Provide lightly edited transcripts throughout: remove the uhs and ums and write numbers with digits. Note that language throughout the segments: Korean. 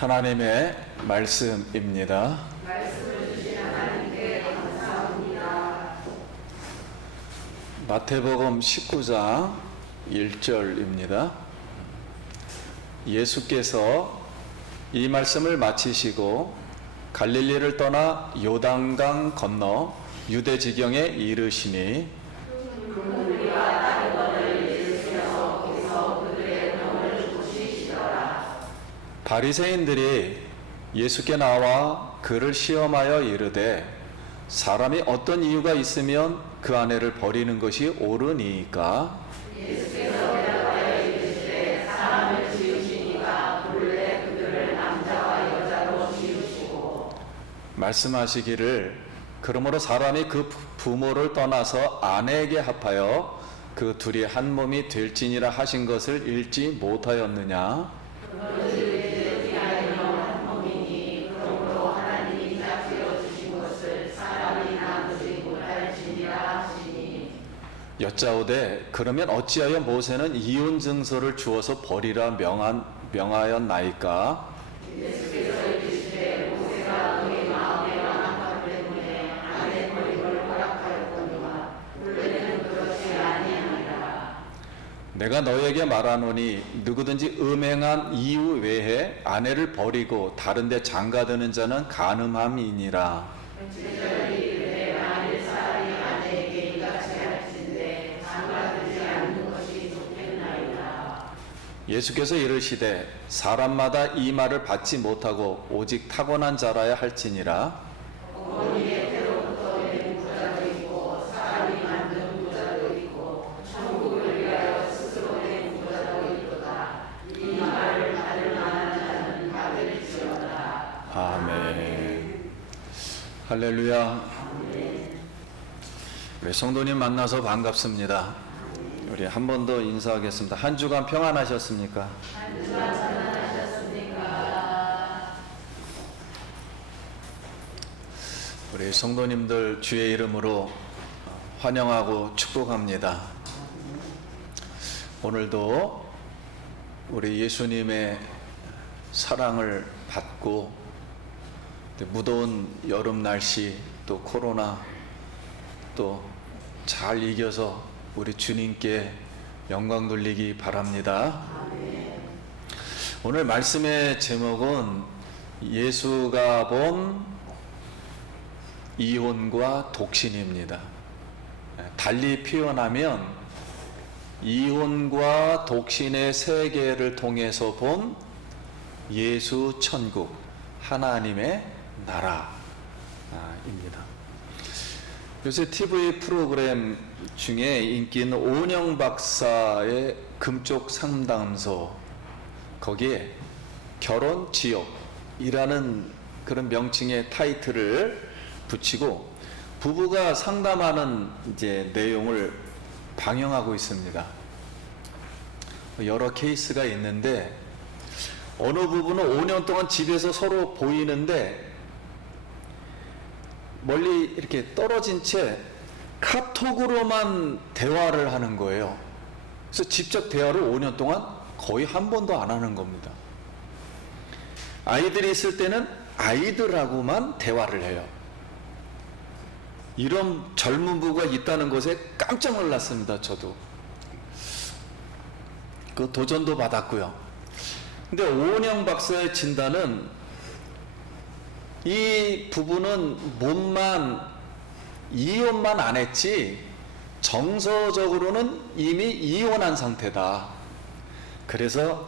하나님의 말씀입니다. 말씀을 주신 하나님께 감사합니다. 마태복음 19장 1절입니다. 예수께서 이 말씀을 마치시고 갈릴리를 떠나 요단강 건너 유대 지경에 이르시니 그물과 다른 것을 예수께서 거기서 그들의 병을 고치시더라. 바리새인들이 예수께 나와 그를 시험하여 이르되 사람이 어떤 이유가 있으면 그 아내를 버리는 것이 옳으니까? 예수께서 대답하여 이르시되 사람을 지으시니가 본래 그들을 남자와 여자로 지으시고 말씀하시기를 그러므로 사람이 그 부모를 떠나서 아내에게 합하여 그 둘이 한 몸이 될지니라 하신 것을 읽지 못하였느냐? 그들이 아니면 한 몸이니 그러므로 하나님이 짝지어 주신 것을 사람이 나누지 못할지니라 하시니 여짜오되 그러면 어찌하여 모세는 이혼 증서를 주어서 버리라 명하였나이까? 예수께서 이르시되 모세가 너희 마음에 완악함 때문에 아내 버림을 허락하였거니와 본래는 그렇지 아니하니라. 내가 너에게 말하노니 누구든지 음행한 이유 외에 아내를 버리고 다른 데 장가드는 자는 간음함이니라. 제자들이 이르되 만일 사람이 아내에게 이같이 할진대 장가들지 않는 것이 좋겠나이다. 예수께서 이르시되 사람마다 이 말을 받지 못하고 오직 타고난 자라야 할지니라. 어머니의 태로부터 낸 부자도 있고 사람이 만든 부자도 있고 천국을 위하여 스스로 낸 부자도 있도다. 이 말을 받을 만한 자는 받을지어다. 아멘. 할렐루야. 우리 성도님 만나서 반갑습니다. 우리 한 번 더 인사하겠습니다. 한 주간 평안하셨습니까? 한 주간 평안하셨습니까? 우리 성도님들 주의 이름으로 환영하고 축복합니다. 오늘도 우리 예수님의 사랑을 받고 무더운 여름 날씨 또 코로나 또 잘 이겨서 우리 주님께 영광 돌리기 바랍니다. 오늘 말씀의 제목은 예수가 본 이혼과 독신입니다. 달리 표현하면 이혼과 독신의 세계를 통해서 본 예수 천국, 하나님의 나라입니다. 요새 TV 프로그램 중에 인기 있는 오은영 박사의 금쪽 상담소, 거기에 결혼 지옥이라는 그런 명칭의 타이틀을 붙이고 부부가 상담하는 이제 내용을 방영하고 있습니다. 여러 케이스가 있는데 어느 부부는 5년 동안 집에서 서로 보이는데 멀리 이렇게 떨어진 채 카톡으로만 대화를 하는 거예요. 그래서 직접 대화를 5년 동안 거의 한 번도 안 하는 겁니다. 아이들이 있을 때는 아이들하고만 대화를 해요. 이런 젊은 부부가 있다는 것에 깜짝 놀랐습니다. 저도 그 도전도 받았고요. 근데 오은영 박사의 진단은 이 부부는 이혼만 안 했지 정서적으로는 이미 이혼한 상태다. 그래서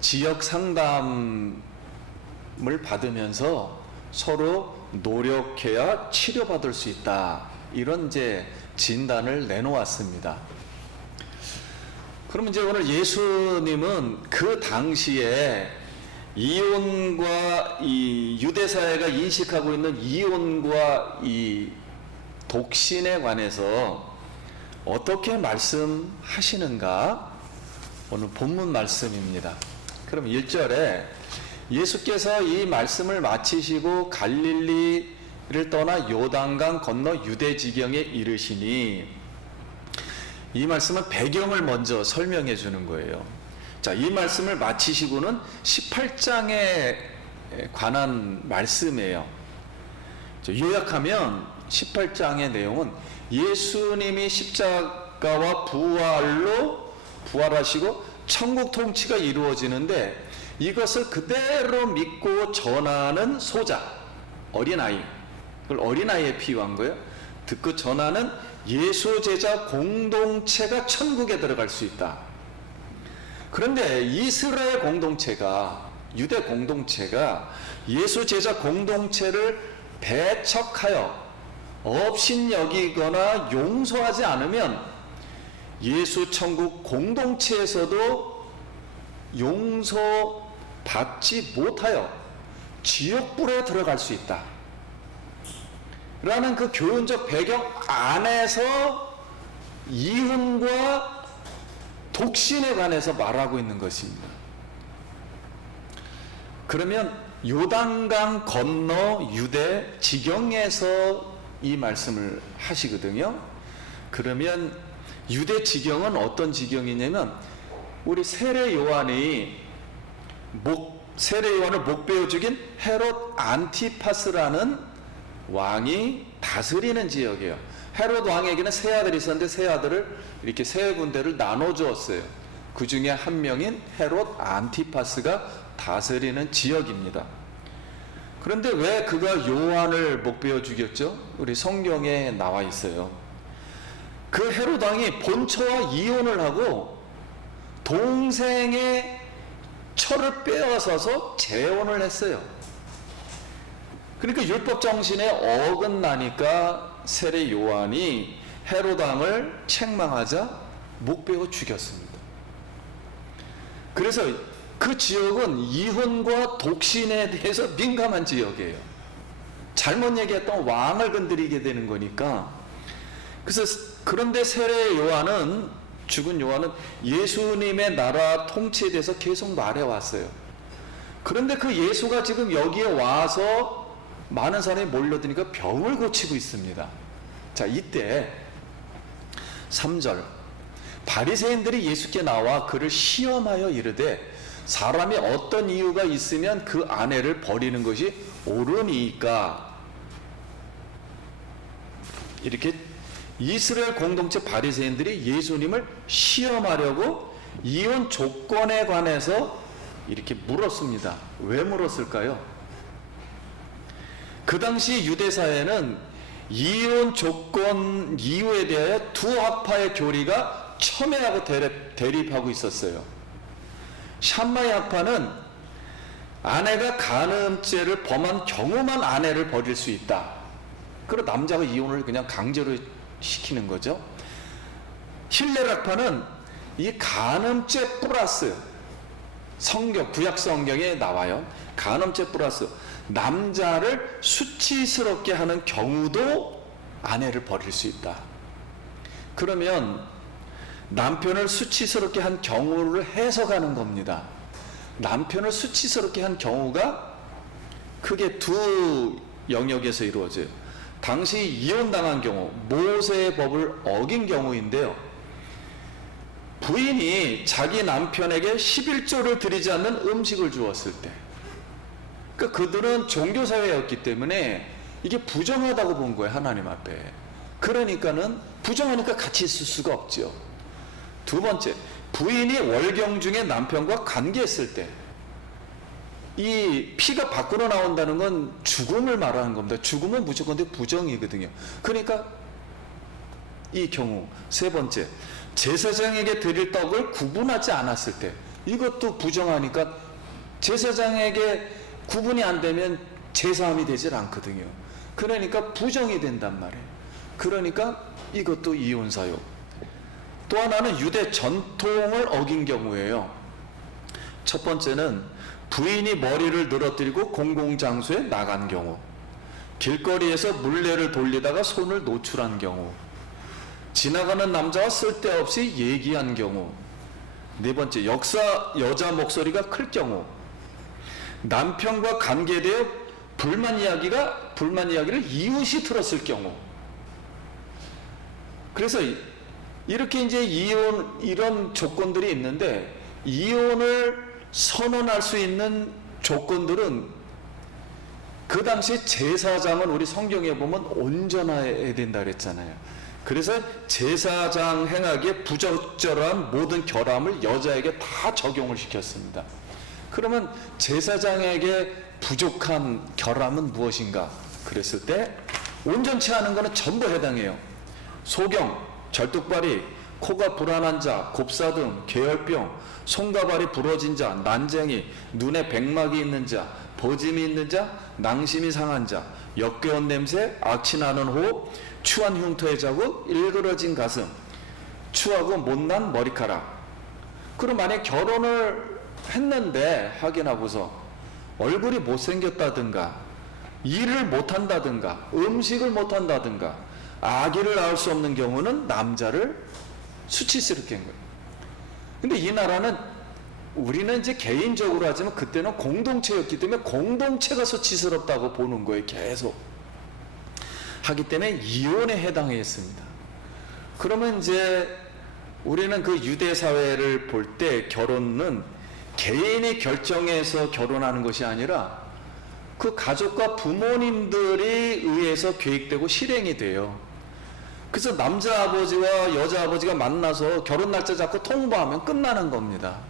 지역 상담을 받으면서 서로 노력해야 치료받을 수 있다. 이런 이제 진단을 내놓았습니다. 그러면 이제 오늘 예수님은 그 당시에 이혼과 이 유대사회가 인식하고 있는 이혼과 이 독신에 관해서 어떻게 말씀하시는가? 오늘 본문 말씀입니다. 그럼 1절에 예수께서 이 말씀을 마치시고 갈릴리를 떠나 요단강 건너 유대 지경에 이르시니, 이 말씀은 배경을 먼저 설명해 주는 거예요. 자, 이 말씀을 마치시고는 18장에 관한 말씀이에요. 요약하면 18장의 내용은 예수님이 십자가와 부활하시고 천국 통치가 이루어지는데 이것을 그대로 믿고 전하는 소자, 어린아이, 그걸 어린아이에 비유한 거예요. 듣고 전하는 예수 제자 공동체가 천국에 들어갈 수 있다. 그런데 이스라엘 공동체가, 유대 공동체가 예수 제자 공동체를 배척하여 업신여기거나 용서하지 않으면 예수 천국 공동체에서도 용서받지 못하여 지옥불에 들어갈 수 있다 라는 그 교훈적 배경 안에서 이혼과 독신에 관해서 말하고 있는 것입니다. 그러면 요단강 건너 유대 지경에서 이 말씀을 하시거든요. 그러면 유대 지경은 어떤 지경이냐면 우리 세례 요한을 목베어 죽인 헤롯 안티파스라는 왕이 다스리는 지역이에요. 헤롯 왕에게는 세 아들이 있었는데 세 아들을 이렇게 세 군데를 나눠 주었어요. 그 중에 한 명인 헤롯 안티파스가 다스리는 지역입니다. 그런데 왜 그가 요한을 목베어 죽였죠? 우리 성경에 나와 있어요. 그 헤롯 왕이 본처와 이혼을 하고 동생의 처를 빼앗아서 재혼을 했어요. 그러니까 율법 정신에 어긋나니까 세례 요한이 헤롯 왕을 책망하자 목베어 죽였습니다. 그래서 그 지역은 이혼과 독신에 대해서 민감한 지역이에요. 잘못 얘기했던 왕을 건드리게 되는 거니까. 그래서 그런데 세례 요한은, 죽은 요한은 예수님의 나라 통치에 대해서 계속 말해왔어요. 그런데 그 예수가 지금 여기에 와서 많은 사람이 몰려드니까 병을 고치고 있습니다. 자, 이때 3절, 바리새인들이 예수께 나와 그를 시험하여 이르되 사람이 어떤 이유가 있으면 그 아내를 버리는 것이 옳으니까. 이렇게 이스라엘 공동체 바리새인들이 예수님을 시험하려고 이혼 조건에 관해서 이렇게 물었습니다. 왜 물었을까요? 그 당시 유대사회는 이혼 조건 이유에 대하여 두 학파의 교리가 첨예하고 대립하고 있었어요. 샴마이 학파는 아내가 간음죄를 범한 경우만 아내를 버릴 수 있다. 그리고 남자가 이혼을 그냥 강제로 시키는 거죠. 힐렐 학파는 이 간음죄 플러스, 구약 성경에 나와요. 간음죄 플러스 남자를 수치스럽게 하는 경우도 아내를 버릴 수 있다. 그러면 남편을 수치스럽게 한 경우를 해석하는 겁니다. 남편을 수치스럽게 한 경우가 크게 두 영역에서 이루어져요. 당시 이혼당한 경우, 모세의 법을 어긴 경우인데요. 부인이 자기 남편에게 11조를 드리지 않는 음식을 주었을 때, 그러니까 그들은 종교사회였기 때문에 이게 부정하다고 본 거예요, 하나님 앞에. 그러니까는 부정하니까 같이 있을 수가 없죠. 두 번째, 부인이 월경 중에 남편과 관계했을 때, 이 피가 밖으로 나온다는 건 죽음을 말하는 겁니다. 죽음은 무조건 부정이거든요. 그러니까 이 경우. 세 번째, 제사장에게 드릴 떡을 구분하지 않았을 때, 이것도 부정하니까 제사장에게 구분이 안 되면 제사함이 되질 않거든요. 그러니까 부정이 된단 말이에요. 그러니까 이것도 이혼사유. 또 하나는 유대 전통을 어긴 경우예요. 첫 번째는 부인이 머리를 늘어뜨리고 공공장소에 나간 경우, 길거리에서 물레를 돌리다가 손을 노출한 경우, 지나가는 남자와 쓸데없이 얘기한 경우, 네 번째, 여자 목소리가 클 경우, 남편과 관계되어 불만 이야기를 이웃이 들었을 경우. 그래서 이렇게 이제 이런 조건들이 있는데, 이혼을 선언할 수 있는 조건들은 그 당시 제사장은 우리 성경에 보면 온전해야 된다 그랬잖아요. 그래서 제사장 행하기에 부적절한 모든 결함을 여자에게 다 적용을 시켰습니다. 그러면 제사장에게 부족한 결함은 무엇인가? 그랬을 때 온전치 않은 것은 전부 해당해요. 소경, 절뚝발이, 코가 불안한 자, 곱사등, 계열병, 손과 발이 부러진 자, 난쟁이, 눈에 백막이 있는 자, 버짐이 있는 자, 낭심이 상한 자, 역겨운 냄새, 악취 나는 호흡, 추한 흉터의 자국, 일그러진 가슴, 추하고 못난 머리카락. 그럼 만약 결혼을 했는데 확인하고서 얼굴이 못생겼다든가 일을 못한다든가 음식을 못한다든가 아기를 낳을 수 없는 경우는 남자를 수치스럽게 한 거예요. 근데 이 나라는 우리는 이제 개인적으로 하지만 그때는 공동체였기 때문에 공동체가 수치스럽다고 보는 거예요. 계속 하기 때문에 이혼에 해당했습니다. 그러면 이제 우리는 그 유대 사회를 볼 때 결혼은 개인이 결정해서 결혼하는 것이 아니라 그 가족과 부모님들이 의해서 계획되고 실행이 돼요. 그래서 남자 아버지와 여자 아버지가 만나서 결혼 날짜 잡고 통보하면 끝나는 겁니다.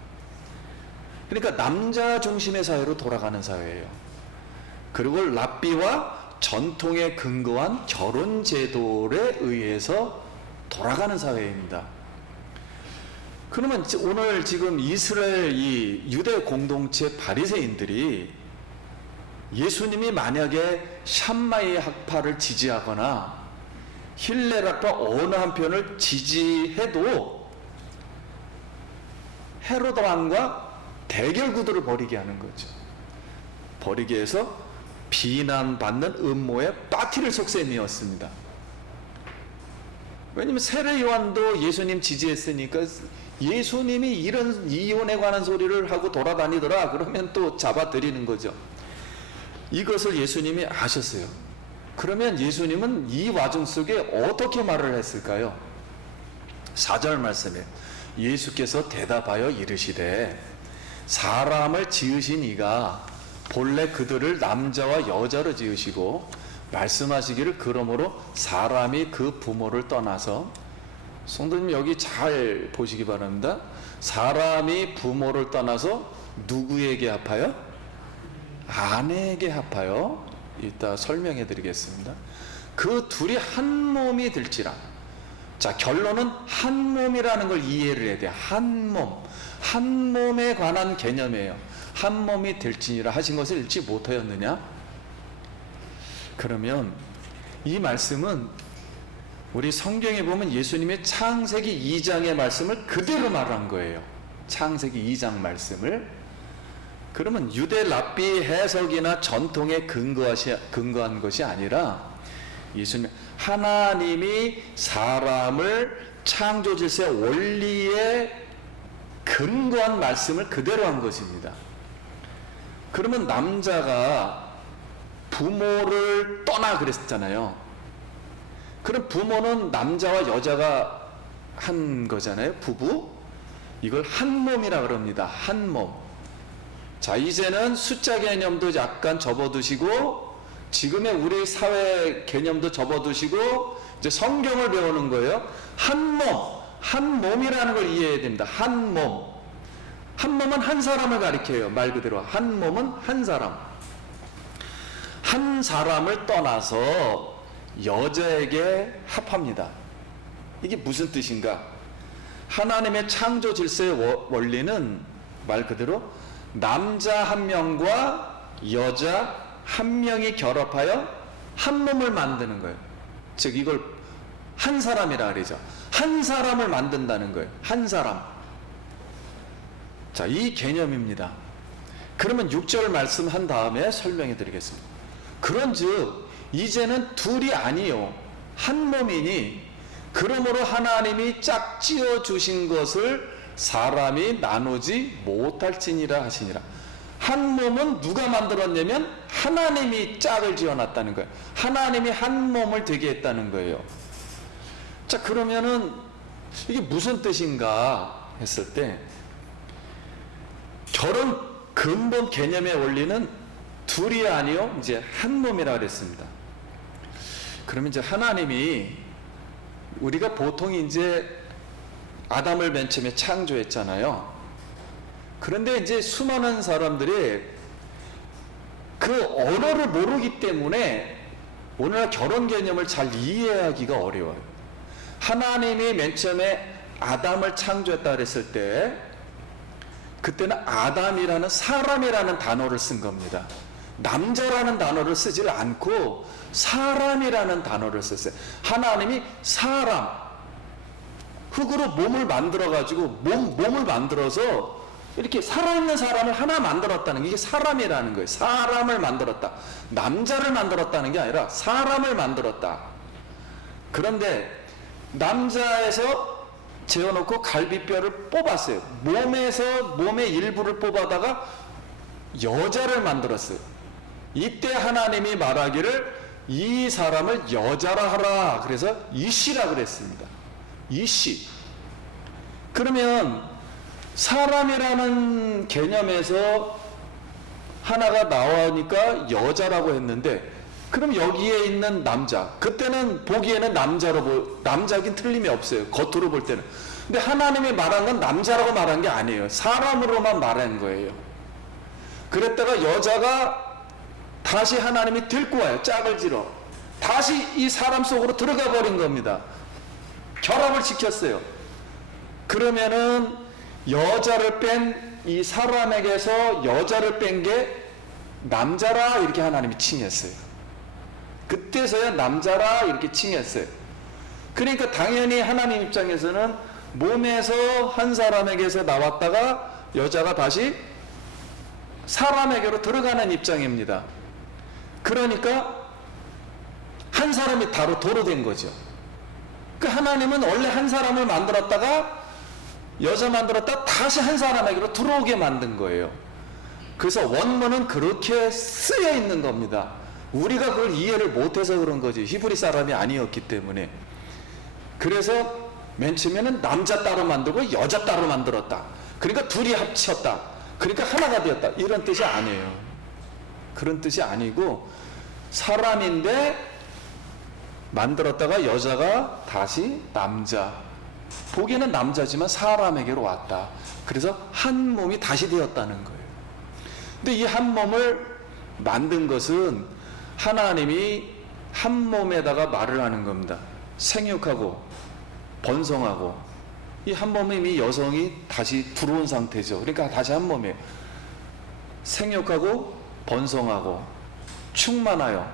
그러니까 남자 중심의 사회로 돌아가는 사회예요. 그리고 랍비와 전통에 근거한 결혼 제도에 의해서 돌아가는 사회입니다. 그러면 오늘 지금 이스라엘 이 유대 공동체 바리새인들이 예수님이 만약에 샴마의 학파를 지지하거나 힐렐 학파 어느 한편을 지지해도 헤로드 왕과 대결 구도를 벌이게 하는 거죠. 벌이게 해서 비난받는 음모의 빠티를 속셈이었습니다. 왜냐면 세례 요한도 예수님 지지했으니까 예수님이 이런 이혼에 관한 소리를 하고 돌아다니더라 그러면 또 잡아들이는 거죠. 이것을 예수님이 아셨어요. 그러면 예수님은 이 와중 속에 어떻게 말을 했을까요? 4절 말씀에 예수께서 대답하여 이르시되 사람을 지으신 이가 본래 그들을 남자와 여자로 지으시고 말씀하시기를 그러므로 사람이 그 부모를 떠나서 성도님 여기 잘 보시기 바랍니다. 사람이 부모를 떠나서 누구에게 합하여? 아내에게 합하여. 이따 설명해 드리겠습니다. 그 둘이 한 몸이 될지라. 자, 결론은 한 몸이라는 걸 이해를 해야 돼요. 한 몸. 한 몸에 관한 개념이에요. 한 몸이 될지니라 하신 것을 읽지 못하였느냐? 그러면 이 말씀은 우리 성경에 보면 예수님의 창세기 2장의 말씀을 그대로 말한 거예요. 창세기 2장 말씀을. 그러면 유대 랍비 해석이나 전통에 근거한 것이 아니라 예수님 하나님이 사람을 창조 질서의 원리에 근거한 말씀을 그대로 한 것입니다. 그러면 남자가 부모를 떠나 그랬잖아요. 그럼 부모는 남자와 여자가 한 거잖아요. 부부. 이걸 한 몸이라 그럽니다. 한 몸. 자, 이제는 숫자 개념도 약간 접어두시고 지금의 우리 사회 개념도 접어두시고 이제 성경을 배우는 거예요. 한 몸. 한 몸이라는 걸 이해해야 됩니다. 한 몸. 한 몸은 한 사람을 가리켜요. 말 그대로 한 몸은 한 사람. 한 사람을 떠나서 여자에게 합합니다. 이게 무슨 뜻인가? 하나님의 창조 질서의 원리는 말 그대로 남자 한 명과 여자 한 명이 결합하여 한 몸을 만드는 거예요. 즉 이걸 한 사람이라 그러죠. 한 사람을 만든다는 거예요. 한 사람. 자, 이 개념입니다. 그러면 6절 말씀 한 다음에 설명해 드리겠습니다. 그런즉 이제는 둘이 아니요 한 몸이니 그러므로 하나님이 짝지어 주신 것을 사람이 나누지 못할지니라 하시니라. 한 몸은 누가 만들었냐면 하나님이 짝을 지어놨다는 거예요. 하나님이 한 몸을 되게 했다는 거예요. 자, 그러면은 이게 무슨 뜻인가 했을 때 결혼 근본 개념의 원리는 둘이 아니요 이제 한 몸이라 그랬습니다. 그러면 이제 하나님이 우리가 보통 이제 아담을 맨 처음에 창조했잖아요. 그런데 이제 수많은 사람들이 그 언어를 모르기 때문에 오늘날 결혼 개념을 잘 이해하기가 어려워요. 하나님이 맨 처음에 아담을 창조했다 그랬을 때 그때는 아담이라는 사람이라는 단어를 쓴 겁니다. 남자라는 단어를 쓰질 않고 사람이라는 단어를 썼어요. 하나님이 사람, 흙으로 몸을 만들어 가지고 몸을 만들어서 이렇게 살아있는 사람을 하나 만들었다는 게 이게 사람이라는 거예요. 사람을 만들었다. 남자를 만들었다는 게 아니라 사람을 만들었다. 그런데 남자에서 재워놓고 갈비뼈를 뽑았어요. 몸의 일부를 뽑아다가 여자를 만들었어요. 이때 하나님이 말하기를 이 사람을 여자라 하라. 그래서 이씨라 그랬습니다. 이씨. 그러면 사람이라는 개념에서 하나가 나오니까 여자라고 했는데 그럼 여기에 있는 남자, 그때는 보기에는 남자긴 틀림이 없어요. 겉으로 볼 때는. 근데 하나님이 말한 건 남자라고 말한 게 아니에요. 사람으로만 말한 거예요. 그랬다가 여자가 다시 하나님이 들고 와요. 짝을 지러. 다시 이 사람 속으로 들어가 버린 겁니다. 결합을 시켰어요. 그러면은 여자를 뺀 이 사람에게서 여자를 뺀 게 남자라 이렇게 하나님이 칭했어요. 그때서야 남자라 이렇게 칭했어요. 그러니까 당연히 하나님 입장에서는 몸에서 한 사람에게서 나왔다가 여자가 다시 사람에게로 들어가는 입장입니다. 그러니까 한 사람이 도로 된 거죠. 그 하나님은 원래 한 사람을 만들었다가 여자 만들었다 다시 한 사람에게로 들어오게 만든 거예요. 그래서 원문은 그렇게 쓰여 있는 겁니다. 우리가 그걸 이해를 못해서 그런 거지. 히브리 사람이 아니었기 때문에. 그래서 맨 처음에는 남자 따로 만들고 여자 따로 만들었다. 그러니까 둘이 합쳤다. 그러니까 하나가 되었다. 이런 뜻이 아니에요. 그런 뜻이 아니고 사람인데 만들었다가 여자가 다시 남자. 보기에는 남자지만 사람에게로 왔다. 그래서 한 몸이 다시 되었다는 거예요. 근데 이 한 몸을 만든 것은 하나님이 한 몸에다가 말을 하는 겁니다. 생육하고 번성하고 이 한 몸에 이미 여성이 다시 들어온 상태죠. 그러니까 다시 한 몸이에요. 생육하고 번성하고 충만하여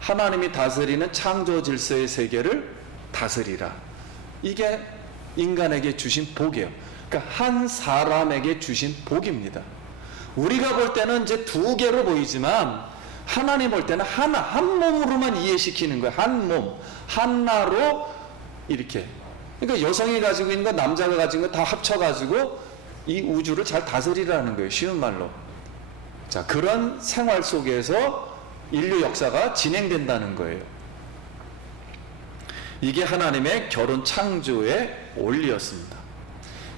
하나님이 다스리는 창조 질서의 세계를 다스리라. 이게 인간에게 주신 복이에요. 그러니까 한 사람에게 주신 복입니다. 우리가 볼 때는 이제 두 개로 보이지만 하나님 볼 때는 하나, 한 몸으로만 이해시키는 거예요. 한 몸, 하나로 이렇게. 그러니까 여성이 가지고 있는 거, 남자가 가지고 있는 거 다 합쳐가지고 이 우주를 잘 다스리라는 거예요. 쉬운 말로. 자, 그런 생활 속에서 인류 역사가 진행된다는 거예요. 이게 하나님의 결혼 창조의 원리였습니다.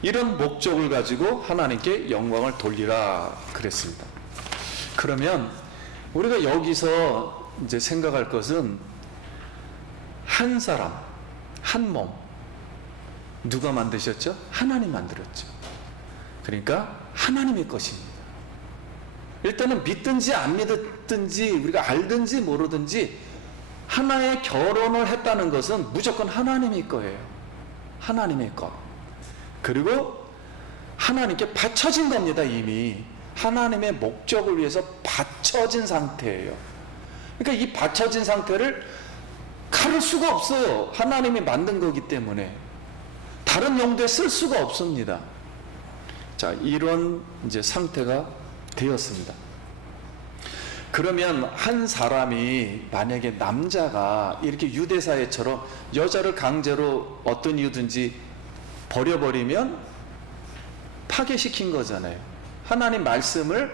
이런 목적을 가지고 하나님께 영광을 돌리라 그랬습니다. 그러면 우리가 여기서 이제 생각할 것은 한 사람, 한 몸. 누가 만드셨죠? 하나님 만들었죠. 그러니까 하나님의 것입니다. 일단은 믿든지 안 믿든지 우리가 알든지 모르든지 하나의 결혼을 했다는 것은 무조건 하나님의 거예요. 하나님의 것. 그리고 하나님께 바쳐진 겁니다. 이미 하나님의 목적을 위해서 바쳐진 상태예요. 그러니까 이 바쳐진 상태를 가를 수가 없어요. 하나님이 만든 거기 때문에 다른 용도에 쓸 수가 없습니다. 자, 이런 이제 상태가 되었습니다. 그러면 한 사람이 만약에 남자가 이렇게 유대사회처럼 여자를 강제로 어떤 이유든지 버려버리면 파괴시킨 거잖아요. 하나님 말씀을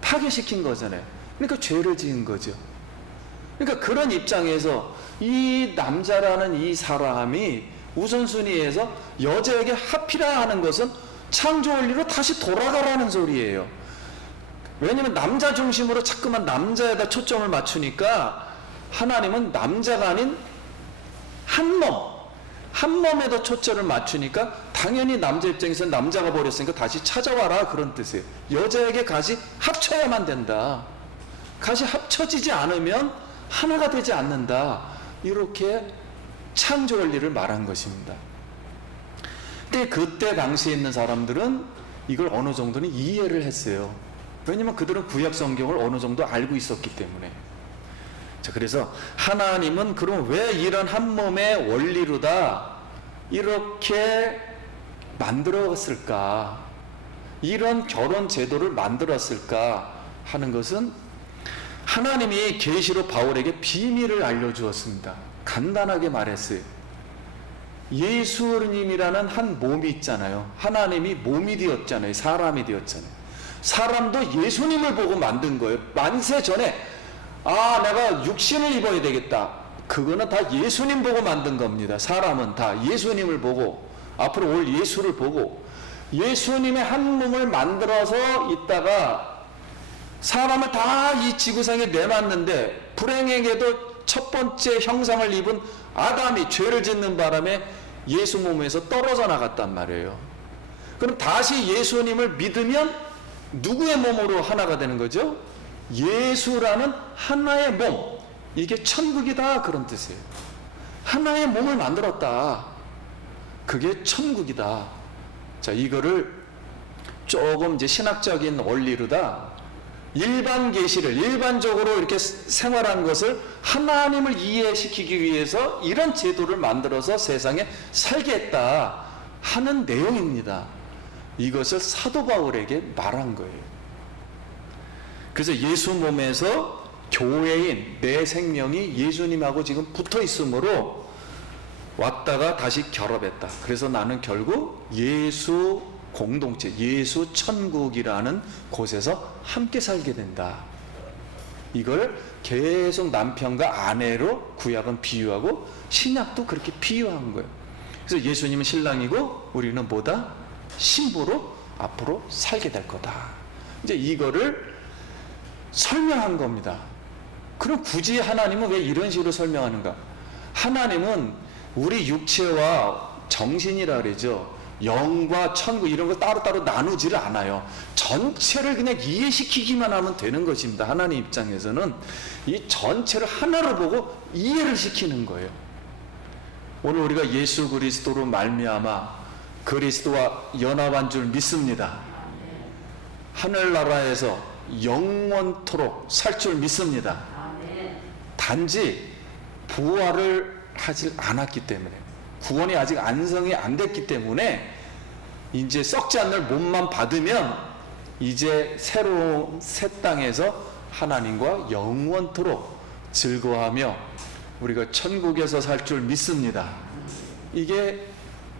파괴시킨 거잖아요. 그러니까 죄를 지은 거죠. 그러니까 그런 입장에서 이 남자라는 이 사람이 우선순위에서 여자에게 합의라 하는 것은 창조 원리로 다시 돌아가라는 소리예요. 왜냐면 남자 중심으로 자꾸만 남자에다 초점을 맞추니까 하나님은 남자가 아닌 한 몸에도 초점을 맞추니까 당연히 남자 입장에서 남자가 버렸으니까 다시 찾아와라, 그런 뜻이에요. 여자에게 같이 합쳐야만 된다. 같이 합쳐지지 않으면 하나가 되지 않는다. 이렇게 창조 원리를 말한 것입니다. 근데 그때 당시에 있는 사람들은 이걸 어느 정도는 이해를 했어요. 왜냐면 그들은 구약 성경을 어느 정도 알고 있었기 때문에. 자, 그래서 하나님은 그럼 왜 이런 한 몸의 원리로다 이렇게 만들었을까? 이런 결혼 제도를 만들었을까 하는 것은 하나님이 계시로 바울에게 비밀을 알려주었습니다. 간단하게 말했어요. 예수님이라는 한 몸이 있잖아요. 하나님이 몸이 되었잖아요. 사람이 되었잖아요. 사람도 예수님을 보고 만든 거예요. 만세 전에 내가 육신을 입어야 되겠다. 그거는 다 예수님 보고 만든 겁니다. 사람은 다 예수님을 보고 앞으로 올 예수를 보고 예수님의 한 몸을 만들어서 있다가 사람을 다 이 지구상에 내놨는데 불행에게도 첫 번째 형상을 입은 아담이 죄를 짓는 바람에 예수 몸에서 떨어져 나갔단 말이에요. 그럼 다시 예수님을 믿으면 누구의 몸으로 하나가 되는 거죠? 예수라는 하나의 몸, 이게 천국이다, 그런 뜻이에요. 하나의 몸을 만들었다. 그게 천국이다. 자, 이거를 조금 이제 신학적인 원리로다 일반 계시를 일반적으로 이렇게 생활한 것을 하나님을 이해시키기 위해서 이런 제도를 만들어서 세상에 살게 했다 하는 내용입니다. 이것을 사도 바울에게 말한 거예요. 그래서 예수 몸에서 교회인 내 생명이 예수님하고 지금 붙어 있으므로 왔다가 다시 결합했다. 그래서 나는 결국 예수 공동체, 예수 천국이라는 곳에서 함께 살게 된다. 이걸 계속 남편과 아내로 구약은 비유하고 신약도 그렇게 비유한 거예요. 그래서 예수님은 신랑이고 우리는 뭐다? 신부로 앞으로 살게 될 거다. 이제 이거를 설명한 겁니다. 그럼 굳이 하나님은 왜 이런 식으로 설명하는가? 하나님은 우리 육체와 정신이라 그러죠. 영과 천국 이런 거 따로따로 나누지를 않아요. 전체를 그냥 이해시키기만 하면 되는 것입니다. 하나님 입장에서는 이 전체를 하나로 보고 이해를 시키는 거예요. 오늘 우리가 예수 그리스도로 말미암아 그리스도와 연합한 줄 믿습니다. 하늘나라에서 영원토록 살 줄 믿습니다. 단지 부활을 하지 않았기 때문에, 구원이 아직 완성이 안 됐기 때문에 이제 썩지 않는 몸만 받으면 이제 새로운 새 땅에서 하나님과 영원토록 즐거워하며 우리가 천국에서 살 줄 믿습니다. 이게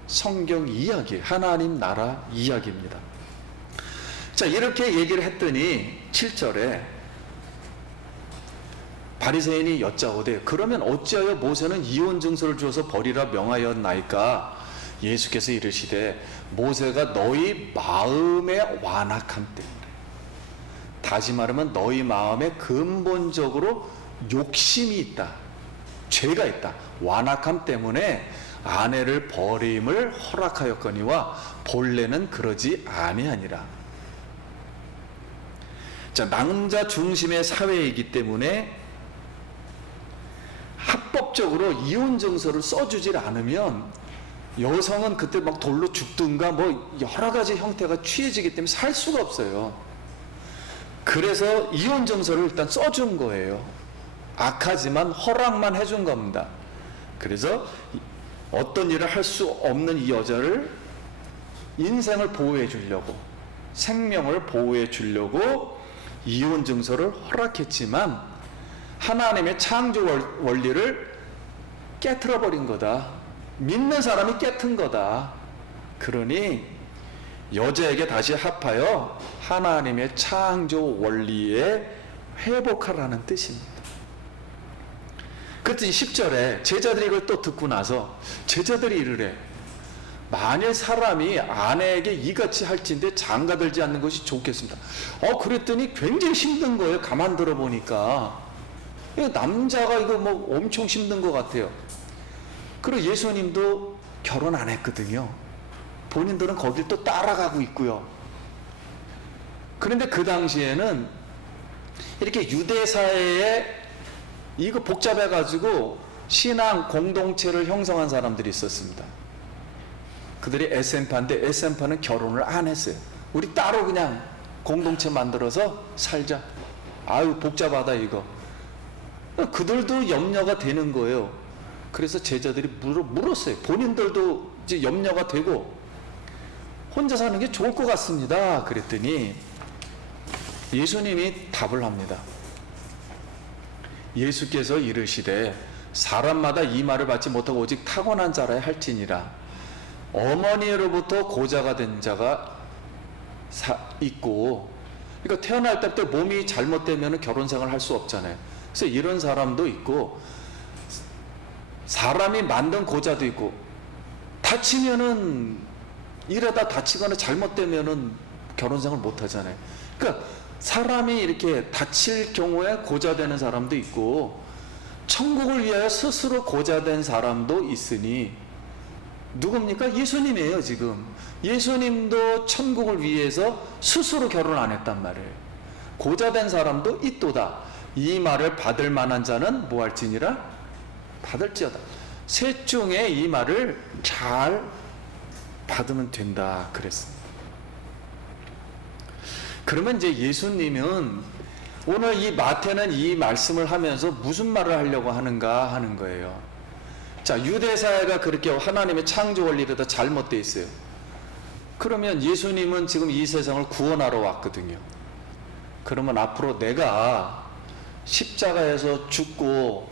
성경 이야기, 하나님 나라 이야기입니다. 자, 이렇게 얘기를 했더니 7절에 바리새인이 여짜오되 그러면 어찌하여 모세는 이혼 증서를 주어서 버리라 명하였나이까? 예수께서 이르시되 모세가 너희 마음의 완악함 때문에, 다시 말하면 너희 마음에 근본적으로 욕심이 있다, 죄가 있다, 완악함 때문에 아내를 버림을 허락하였거니와 본래는 그러지 아니하니라. 자, 남자 중심의 사회이기 때문에 합법적으로 이혼 증서를 써주질 않으면 여성은 그때 막 돌로 죽든가 뭐 여러 가지 형태가 취해지기 때문에 살 수가 없어요. 그래서 이혼 증서를 일단 써준 거예요. 악하지만 허락만 해준 겁니다. 그래서 어떤 일을 할 수 없는 이 여자를 인생을 보호해 주려고, 생명을 보호해 주려고 이혼 증서를 허락했지만 하나님의 창조 원리를 깨트려 버린 거다. 믿는 사람이 깨튼 거다. 그러니 여자에게 다시 합하여 하나님의 창조 원리에 회복하라는 뜻입니다. 그랬더니 10절에 제자들이 이걸 또 듣고 나서 제자들이 이르래 만일 사람이 아내에게 이같이 할진대 장가들지 않는 것이 좋겠습니다. 그랬더니 굉장히 힘든 거예요. 가만 들어보니까. 남자가 이거 뭐 엄청 힘든 것 같아요. 그리고 예수님도 결혼 안 했거든요. 본인들은 거길 또 따라가고 있고요. 그런데 그 당시에는 이렇게 유대 사회에 이거 복잡해가지고 신앙 공동체를 형성한 사람들이 있었습니다. 그들이 에센파인데 에센파는 결혼을 안 했어요. 우리 따로 그냥 공동체 만들어서 살자. 아유 복잡하다 이거. 그들도 염려가 되는 거예요. 그래서 제자들이 물었어요. 본인들도 이제 염려가 되고 혼자 사는 게 좋을 것 같습니다. 그랬더니 예수님이 답을 합니다. 예수께서 이르시되 사람마다 이 말을 받지 못하고 오직 타고난 자라야 할지니라. 어머니로부터 고자가 된 자가 있고, 그러니까 태어날 때부터 몸이 잘못되면 결혼 생활을 할 수 없잖아요. 그래서 이런 사람도 있고, 사람이 만든 고자도 있고, 다치면은 일하다 다치거나 잘못되면은 결혼 생활 못 하잖아요. 그러니까 사람이 이렇게 다칠 경우에 고자되는 사람도 있고, 천국을 위하여 스스로 고자된 사람도 있으니, 누굽니까? 예수님이에요. 지금 예수님도 천국을 위해서 스스로 결혼 안 했단 말이에요. 고자된 사람도 있도다. 이 말을 받을 만한 자는 뭐 할지니라? 받을지어다. 셋 중에 이 말을 잘 받으면 된다 그랬습니다. 그러면 이제 예수님은 오늘 이 마태는 이 말씀을 하면서 무슨 말을 하려고 하는가 하는 거예요. 자, 유대사회가 그렇게 하나님의 창조 원리를 다 잘못되어 있어요. 그러면 예수님은 지금 이 세상을 구원하러 왔거든요. 그러면 앞으로 내가 십자가에서 죽고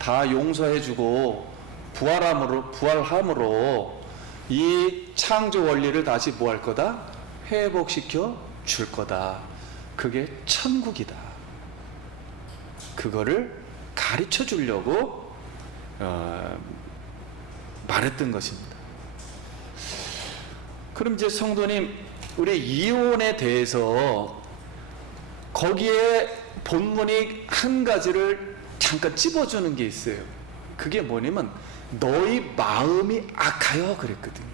다 용서해주고 부활함으로 이 창조 원리를 다시 뭐 할 거다? 회복시켜 줄 거다. 그게 천국이다. 그거를 가르쳐 주려고 말했던 것입니다. 그럼 이제 성도님, 우리 이혼에 대해서 거기에 본문이 한 가지를 잠깐 찝어주는 게 있어요. 그게 뭐냐면 너희 마음이 악하여 그랬거든요.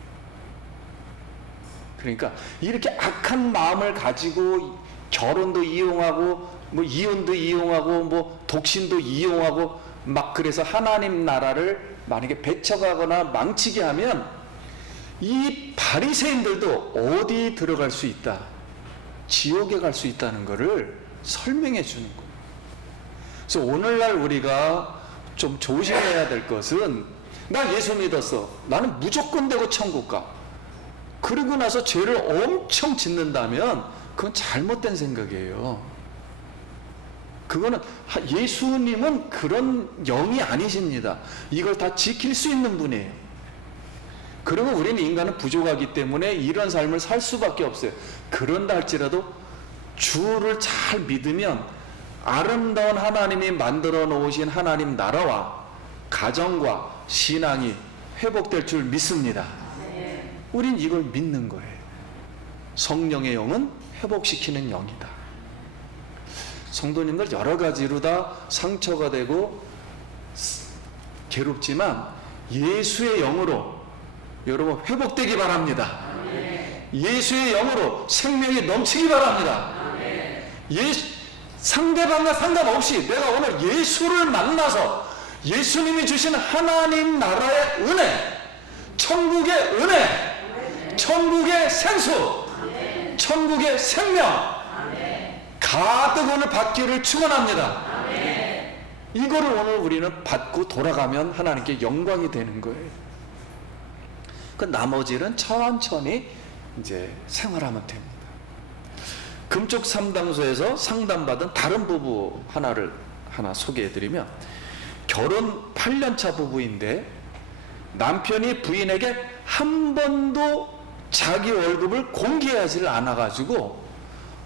그러니까 이렇게 악한 마음을 가지고 결혼도 이용하고 뭐 이혼도 이용하고 뭐 독신도 이용하고 막 그래서 하나님 나라를 만약에 배척하거나 망치게 하면 이 바리새인들도 어디 들어갈 수 있다, 지옥에 갈 수 있다는 것을 설명해 주는 거예요. 그래서 오늘날 우리가 좀 조심해야 될 것은, 나 예수 믿었어, 나는 무조건 되고 천국 가, 그러고 나서 죄를 엄청 짓는다면 그건 잘못된 생각이에요. 그거는 예수님은 그런 영이 아니십니다. 이걸 다 지킬 수 있는 분이에요. 그리고 우리는 인간은 부족하기 때문에 이런 삶을 살 수밖에 없어요. 그런다 할지라도 주를 잘 믿으면 아름다운 하나님이 만들어 놓으신 하나님 나라와 가정과 신앙이 회복될 줄 믿습니다. 우린 이걸 믿는 거예요. 성령의 영은 회복시키는 영이다. 성도님들 여러 가지로 다 상처가 되고 괴롭지만 예수의 영으로 여러분 회복되기 바랍니다. 예수의 영으로 생명이 넘치기 바랍니다. 상대방과 상관없이 내가 오늘 예수를 만나서 예수님이 주신 하나님 나라의 은혜, 천국의 은혜, 천국의 생수, 천국의 생명 가득 오늘 받기를 축원합니다. 이거를 오늘 우리는 받고 돌아가면 하나님께 영광이 되는 거예요. 그 나머지는 천천히 이제 생활하면 됩니다. 금쪽 상담소에서 상담받은 다른 부부 하나 소개해드리면, 결혼 8년차 부부인데 남편이 부인에게 한 번도 자기 월급을 공개하지 않아가지고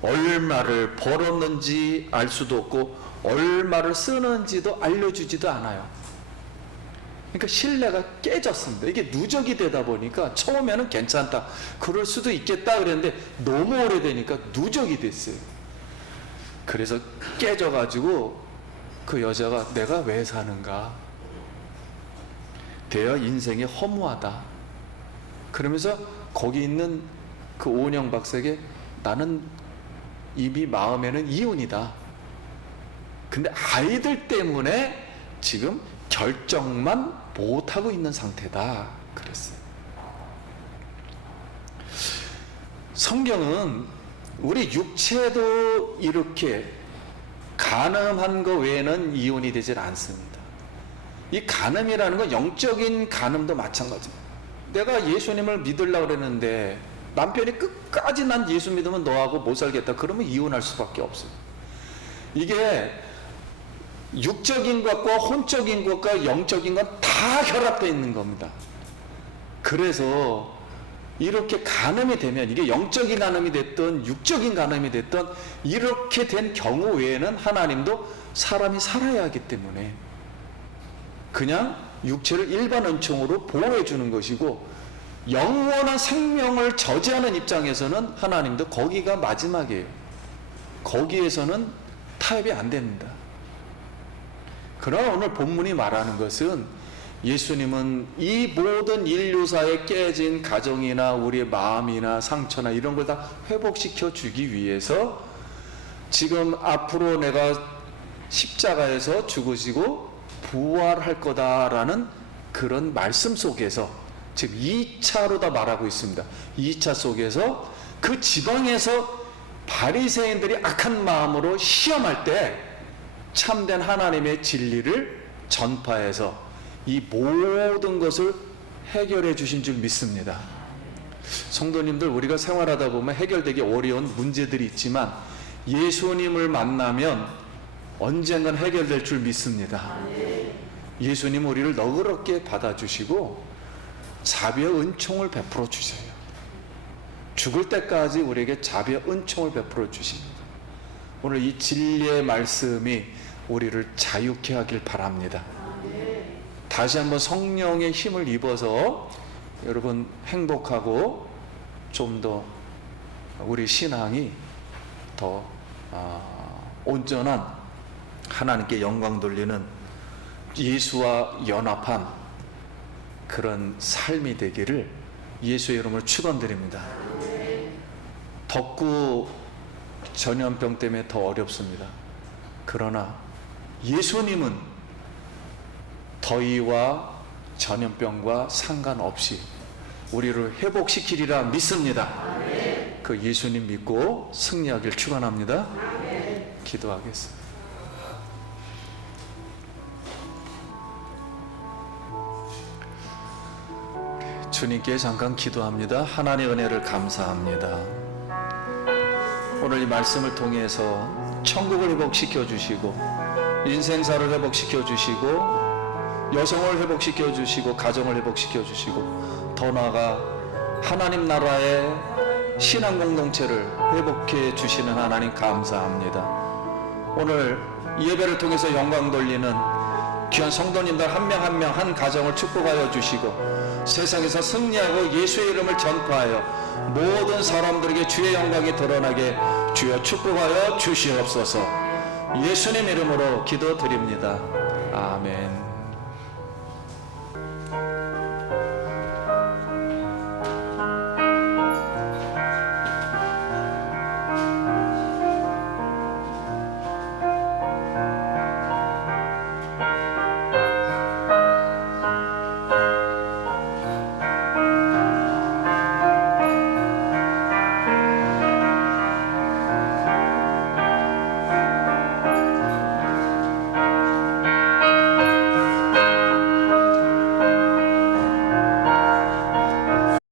얼마를 벌었는지 알 수도 없고 얼마를 쓰는지도 알려주지도 않아요. 그러니까 신뢰가 깨졌습니다. 이게 누적이 되다 보니까 처음에는 괜찮다, 그럴 수도 있겠다 그랬는데 너무 오래되니까 누적이 됐어요. 그래서 깨져가지고 그 여자가 내가 왜 사는가, 대여 인생이 허무하다 그러면서 거기 있는 그 오은영 박사에게 나는 이미 마음에는 이혼이다, 근데 아이들 때문에 지금 결정만 못하고 있는 상태다 그랬어요. 성경은 우리 육체도 이렇게 간음한 거 외에는 이혼이 되질 않습니다. 이 간음이라는 건 영적인 간음도 마찬가지입니다. 내가 예수님을 믿으려고 그랬는데 남편이 끝까지 난 예수 믿으면 너하고 못 살겠다 그러면 이혼할 수밖에 없어요. 이게 육적인 것과 혼적인 것과 영적인 건 다 결합되어 있는 겁니다. 그래서 이렇게 간음이 되면 이게 영적인 간음이 됐든 육적인 간음이 됐든 이렇게 된 경우 외에는 하나님도 사람이 살아야 하기 때문에 그냥 육체를 일반 은총으로 보호해 주는 것이고, 영원한 생명을 저지하는 입장에서는 하나님도 거기가 마지막이에요. 거기에서는 타협이 안 됩니다. 그러나 오늘 본문이 말하는 것은 예수님은 이 모든 인류사에 깨진 가정이나 우리의 마음이나 상처나 이런 걸 다 회복시켜 주기 위해서 지금 앞으로 내가 십자가에서 죽으시고 부활할 거다라는 그런 말씀 속에서 지금 2차로 다 말하고 있습니다. 2차 속에서 그 지방에서 바리새인들이 악한 마음으로 시험할 때 참된 하나님의 진리를 전파해서 이 모든 것을 해결해 주신 줄 믿습니다. 성도님들, 우리가 생활하다 보면 해결되기 어려운 문제들이 있지만 예수님을 만나면 언젠간 해결될 줄 믿습니다. 예수님 우리를 너그럽게 받아주시고 자비의 은총을 베풀어 주세요. 죽을 때까지 우리에게 자비의 은총을 베풀어 주십니다. 오늘 이 진리의 말씀이 우리를 자유케 하길 바랍니다. 다시 한번 성령의 힘을 입어서 여러분 행복하고 좀 더 우리 신앙이 더 온전한 하나님께 영광 돌리는 예수와 연합한 그런 삶이 되기를 예수의 이름으로 축원드립니다. 덕구 전염병 때문에 더 어렵습니다. 그러나 예수님은 더위와 전염병과 상관없이 우리를 회복시키리라 믿습니다. 그 예수님 믿고 승리하길 축원합니다. 기도하겠습니다. 주님께 잠깐 기도합니다. 하나님의 은혜를 감사합니다. 오늘 이 말씀을 통해서 천국을 회복시켜 주시고 인생사를 회복시켜 주시고 여성을 회복시켜 주시고 가정을 회복시켜 주시고 더 나아가 하나님 나라의 신앙 공동체를 회복해 주시는 하나님 감사합니다. 오늘 예배를 통해서 영광 돌리는 귀한 성도님들 한 명 한 명 한 가정을 축복하여 주시고 세상에서 승리하고 예수의 이름을 전파하여 모든 사람들에게 주의 영광이 드러나게 주여 축복하여 주시옵소서. 예수님 이름으로 기도드립니다. 아멘.